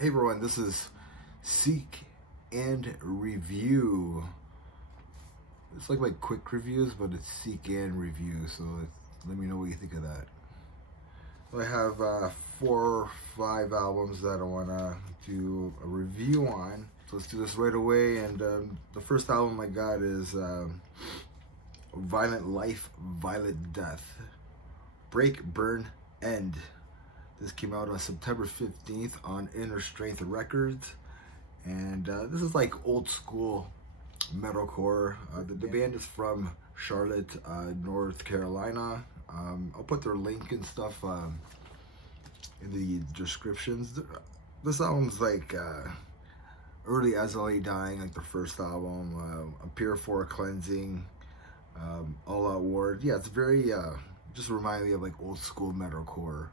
Hey everyone, this is Seek and Review. It's like my quick reviews, but it's Seek and Review, so let me know what you think of that. I have 4 or 5 albums that I want to do a review on. So let's do this right away. And the first album I got is Violent Life, Violent Death. Break, Burn, End. This came out on September 15th on Inner Strength Records. And this is like old school metalcore. The band is from Charlotte, North Carolina. I'll put their link and stuff in the descriptions. This album's like early As I Lay Dying, like the first album. A Pure for Cleansing, All Out War. Yeah, it's very, just remind me of like old school metalcore.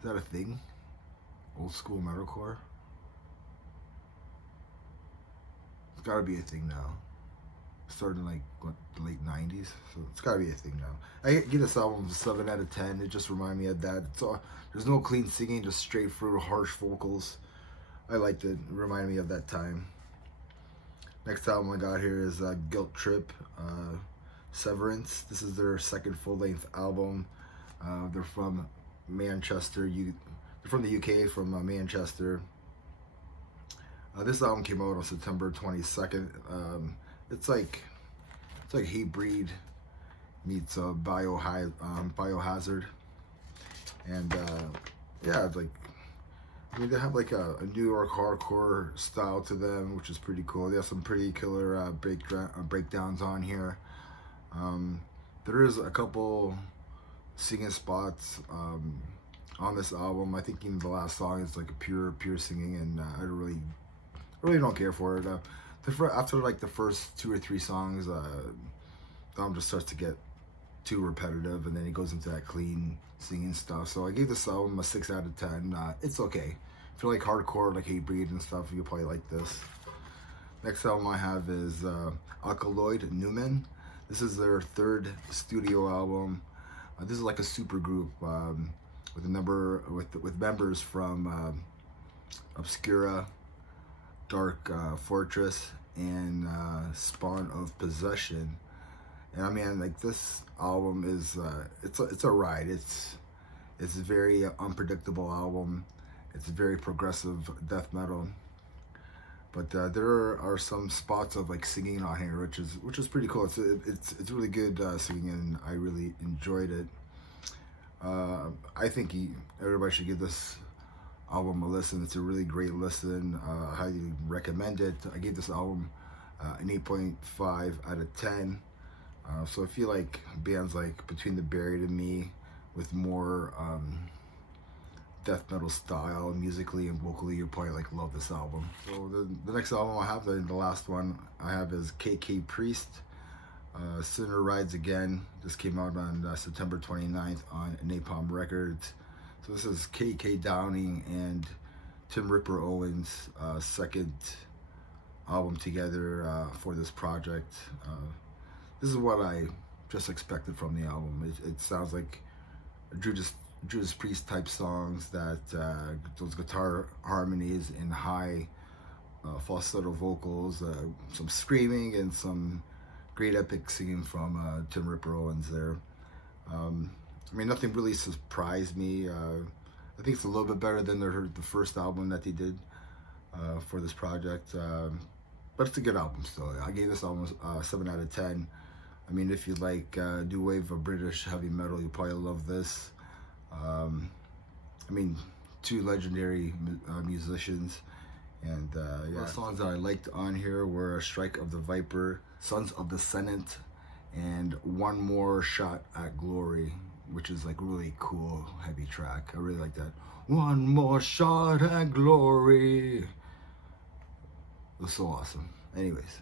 Is that a thing? Old school metalcore? It's gotta be a thing now. Starting like what, the late 90s, so it's gotta be a thing now. I give this album a 7 out of 10. It just reminded me of that. It's all, there's no clean singing, just straight through harsh vocals. I liked it. It reminded me of that time. Next album I got here is Guilt Trip, Severance. This is their second full-length album. They're from Manchester. They're from the UK, from Manchester. This album came out on September 22nd. It's like Hatebreed meets Biohazard, and yeah, it's like, I mean, they have like a New York hardcore style to them, which is pretty cool. They have some pretty killer breakdowns on here. There is a couple singing spots on this album. I think even the last song is like a pure singing, and I really don't care for it. After like the first 2 or 3 songs, the album just starts to get too repetitive, and then it goes into that clean singing stuff. So I gave this album a 6 out of 10. It's okay. If you like hardcore, like Hatebreed and stuff, you'll probably like this. Next album I have is Alkaloid, Newman. This is their 3rd studio album. This is like a super group with members from Obscura, Dark Fortress, and Spawn of Possession. And I mean, like, this album is it's a ride. It's a very unpredictable album. It's very progressive death metal, but there are some spots of like singing on here, which is pretty cool. It's really good singing, and I really enjoyed it. I think everybody should give this album a listen. It's a really great listen. I highly recommend it. I gave this album an 8.5 out of 10. So if you like bands like Between the Buried and Me with more death metal style musically and vocally, you'll probably like love this album. So the next album I have, the last one I have, is KK Priest, Sinner Rides Again. This came out on September 29th on Napalm Records. So this is KK Downing and Tim Ripper Owens' second album together for this project. This is what I just expected from the album. It sounds like Judas Priest type songs, that those guitar harmonies and high falsetto vocals, some screaming, and some great epic singing from Tim Ripper Owens there. I mean, nothing really surprised me. I think it's a little bit better than the first album that they did for this project, but it's a good album still. I gave this album 7 out of 10. I mean, if you like new wave of British heavy metal, you'll probably love this. I mean, 2 legendary musicians, and yeah. The songs that I liked on here were Strike of the Viper, Sons of the Senate, and One More Shot at Glory, which is like really cool heavy track. I really like that. One more shot at glory. It was so awesome. Anyways,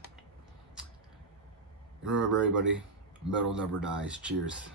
remember everybody, metal never dies. Cheers.